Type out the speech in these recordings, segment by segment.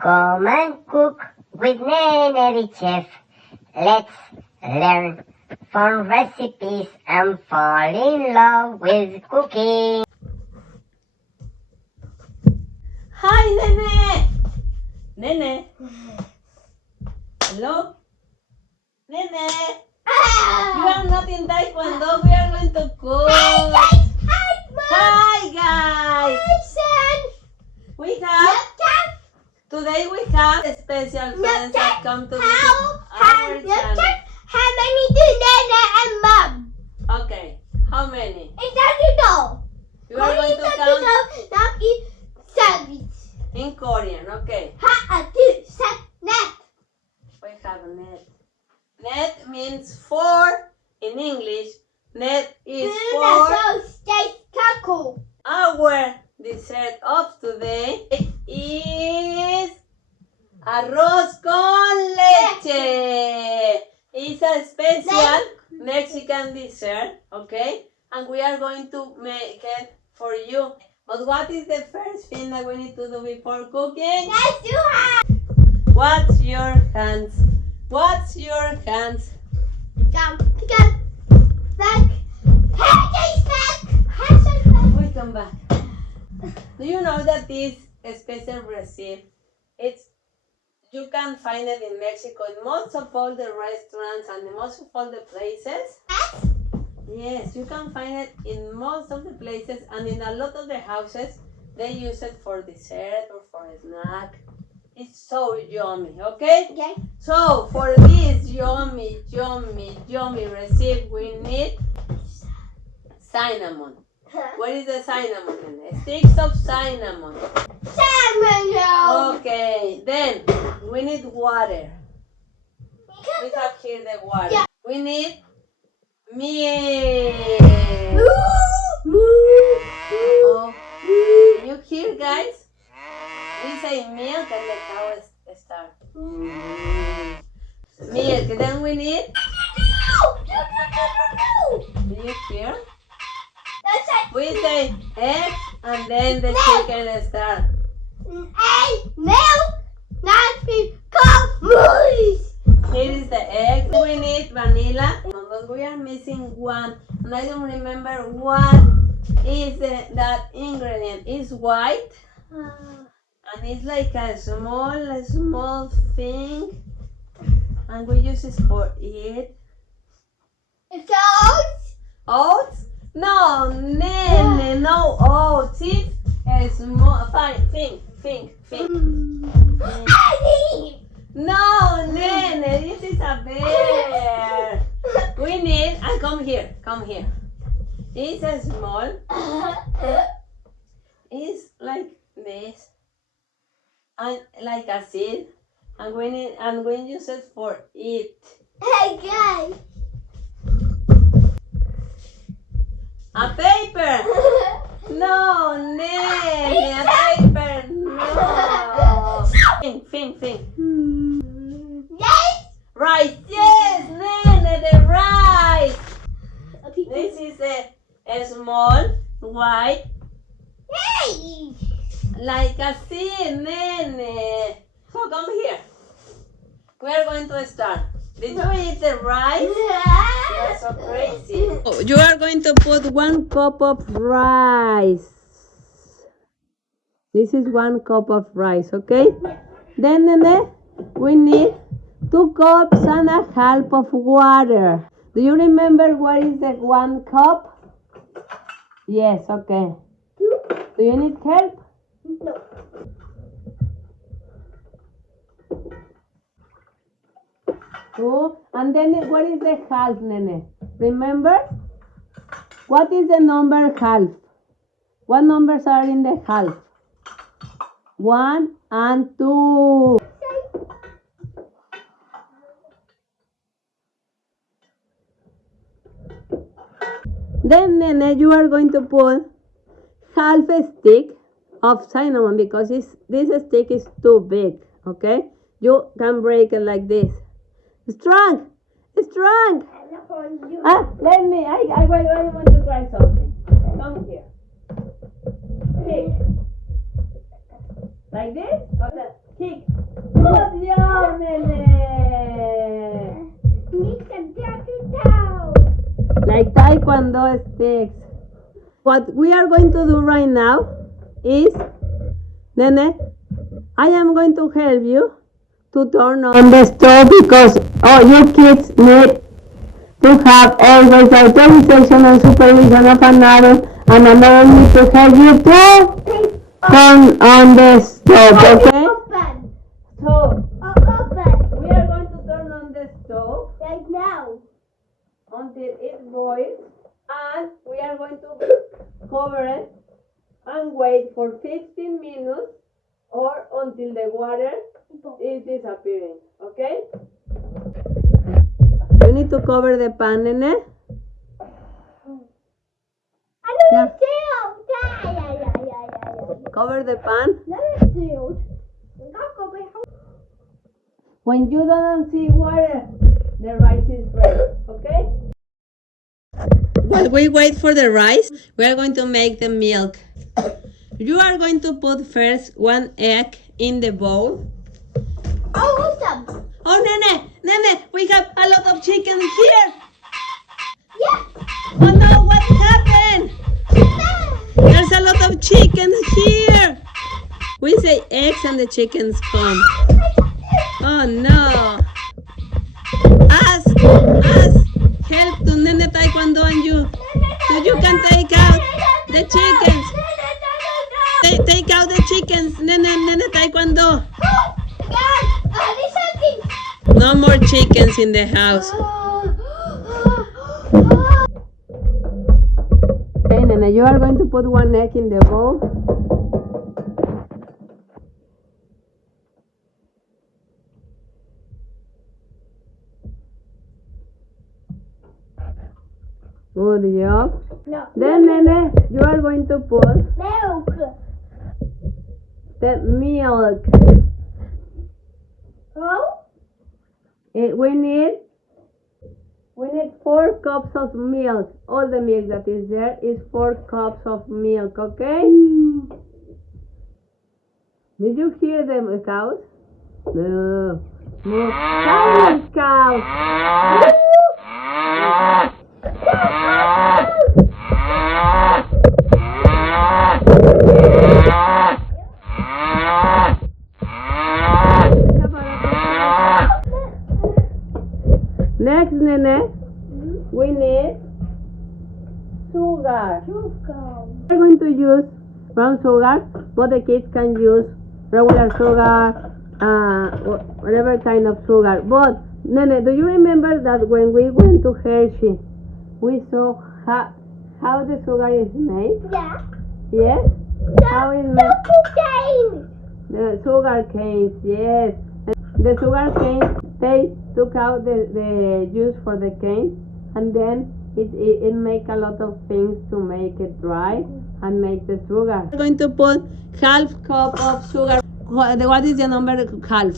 Come and cook with Nene the chef. Let's learn fun recipes and fall in love with cooking. Hi, Nene. Nene. Hello? Nene. You are not in taekwondo. We are going to cook. Hi, guys. We have today we have special friends that come to visit our channel. How many do Nana and Mom? Okay, how many? It's you know. You are going to count Not in service. in Korean. Okay. Net. We have net. Net means four in English. Net is for our dessert of today is arroz con leche. It's a special Mexican dessert, okay? And we are going to make it for you. But what is the first thing that we need to do before cooking? What's your hands? What's your hands? We come back. Do you know that this special recipe, you can find it in Mexico in most of all the restaurants and in most of all the places? Yes, you can find it in most of the places and in a lot of the houses. They use it for dessert or for a snack. It's so yummy, okay? Okay. So for this yummy recipe, we need cinnamon. What is the cinnamon? Sticks of cinnamon. Okay, then we need water. We have here the water. We need milk. Oh, can you hear, guys? We say milk and the cow start. Milk. Then we need. Do you hear? We say egg and then the chicken start. Milk, not cows. Here is the egg. We need vanilla. But we are missing one. And I don't remember what is that ingredient. It's white. And it's like a small thing. And we use it for it. It's oats. Oats? No, Nene, no oats. It's a small thing. No, Nene, this is a bear. We need, come here. It's a small, it's like this, and like a seed, and we use it for it. Hey guys. A paper. No, Nene, a paper, no. Think. Yes. Rice, yes, Nene, the rice. This is a small white, Hey. like a seed, Nene. So come here. We are going to start. Did you eat the rice? You are so crazy. You are going to put 1 cup of rice. This is 1 cup of rice, okay? Then, Nene, we need 2 cups and a half of water. Do you remember what is the 1 cup? Yes, okay. Do you need help? No. Two. And then what is the half, Nene? Remember? What is the number half? What numbers are in the half? 1 and 2. Then, Nene, you are going to put half a stick of cinnamon because this stick is too big, okay? You can break it like this. Strong! Let me, I want to try something. Come here. Okay. Like this? kick. Good job, Nene. Like taekwondo sticks. What we are going to do right now is, Nene, I am going to help you to turn on the stove because you kids need to have always authorization and supervision of another, and another needs to help you to turn on the stove, okay? So, we are going to turn on the stove Right now. until it boils, and we are going to cover it and wait for 15 minutes or until the water is disappearing, okay? You need to cover the pan, Nene. Yeah. Cover the pan. When you don't see water, the rice is ready, okay? While we wait for the rice, we are going to make the milk. You are going to put first 1 egg in the bowl. Oh, awesome. Oh, Nene, we have a lot of chicken here. Yeah. Oh no, what happened? There's a lot of chicken here. We say eggs and the chickens come. Oh no. Ask help to Nene Taekwondo and you. So you can take out the chickens. Take out the chickens, Nene Taekwondo. No more chickens in the house. Okay, Nene, you are going to put 1 egg in the bowl. Good job. No. Then, Nene, you are going to put Milk. the milk. Oh? We need 4 cups of milk. All the milk that is there is 4 cups of milk, okay? Did you hear the cows? No. Silence, cows! Next, Nene, we need sugar. We're going to use brown sugar, but the kids can use regular sugar, whatever kind of sugar. But, Nene, do you remember that when we went to Hershey, we saw how the sugar is made? Yeah. Yes? How is made? Cocaine. The sugar canes, yes. The sugar canes, they took out the juice for the cane, and then it make a lot of things to make it dry and make the sugar. We're going to put half cup of sugar. What is the number half?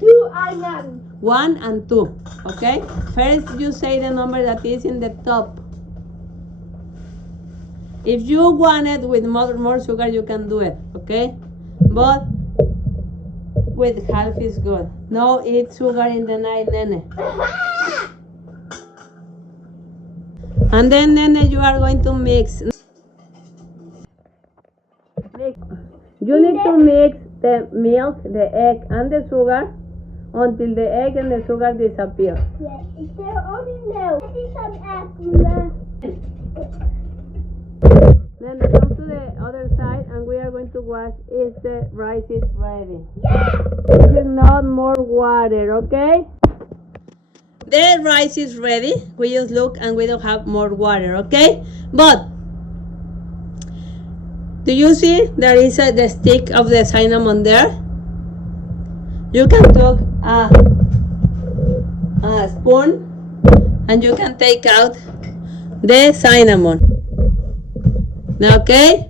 2 and 1. 1 and 2, okay? First you say the number that is in the top. If you want it with more sugar, you can do it, okay? But with half is good. No eat sugar in the night, Nene. And then, Nene, you are going to mix. You need to mix the milk, the egg, and the sugar until the egg and the sugar disappear. Yeah, is there only milk? I see some eggs left. Then come to the other side and we are going to watch if the rice is ready. Yeah. This is not more water, okay? The rice is ready. We just look and we don't have more water, okay? But do you see there is the stick of the cinnamon there? You can take a spoon and you can take out the cinnamon. Okay?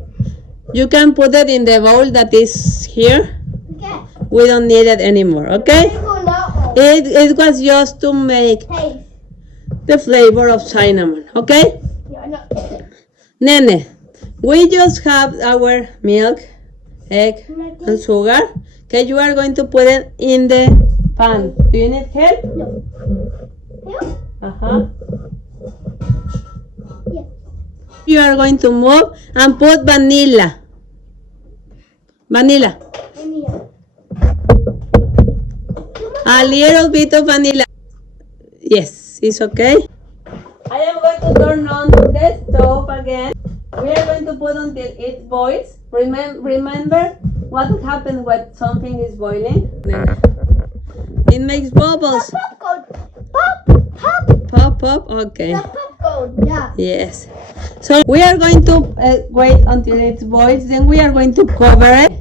You can put it in the bowl that is here. Okay. We don't need it anymore, okay? It was just to make Taste. the flavor of cinnamon, okay? Yeah, no. Nene, we just have our milk egg, and sugar. Okay, you are going to put it in the pan. Do you need help? No. Here? Uh-huh. Yes. You are going to move and put vanilla. Vanilla. And here. A little bit of vanilla. Yes, it's okay. I am going to turn on the stove again. We are going to put until it boils. Remember what happens when something is boiling? It makes bubbles. Popcorn. Pop. Pop. Pop, pop, okay. The popcorn. Yeah. Yes. So we are going to wait until it boils. Then we are going to cover it.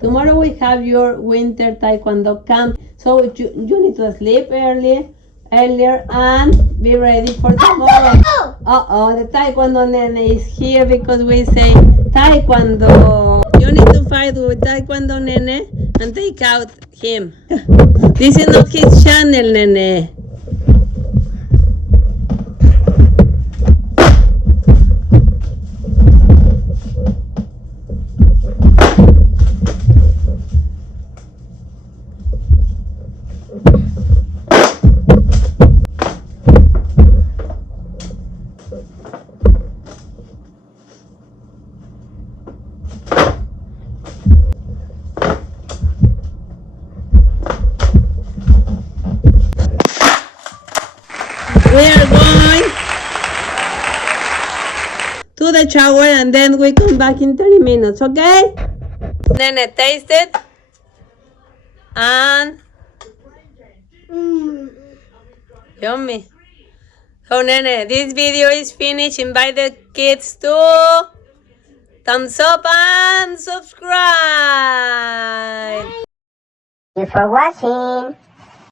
Tomorrow we have your winter taekwondo camp. So you need to sleep earlier and be ready for tomorrow. Uh-oh, the taekwondo nene is here because we say taekwondo. You need to fight with taekwondo nene and take out him. This is not his channel, nene. We are going to the shower and then we come back in 30 minutes, okay? Nene, taste it. And yummy. So, Nene, this video is finished. Invite the kids to thumbs up and subscribe. Thank you for watching.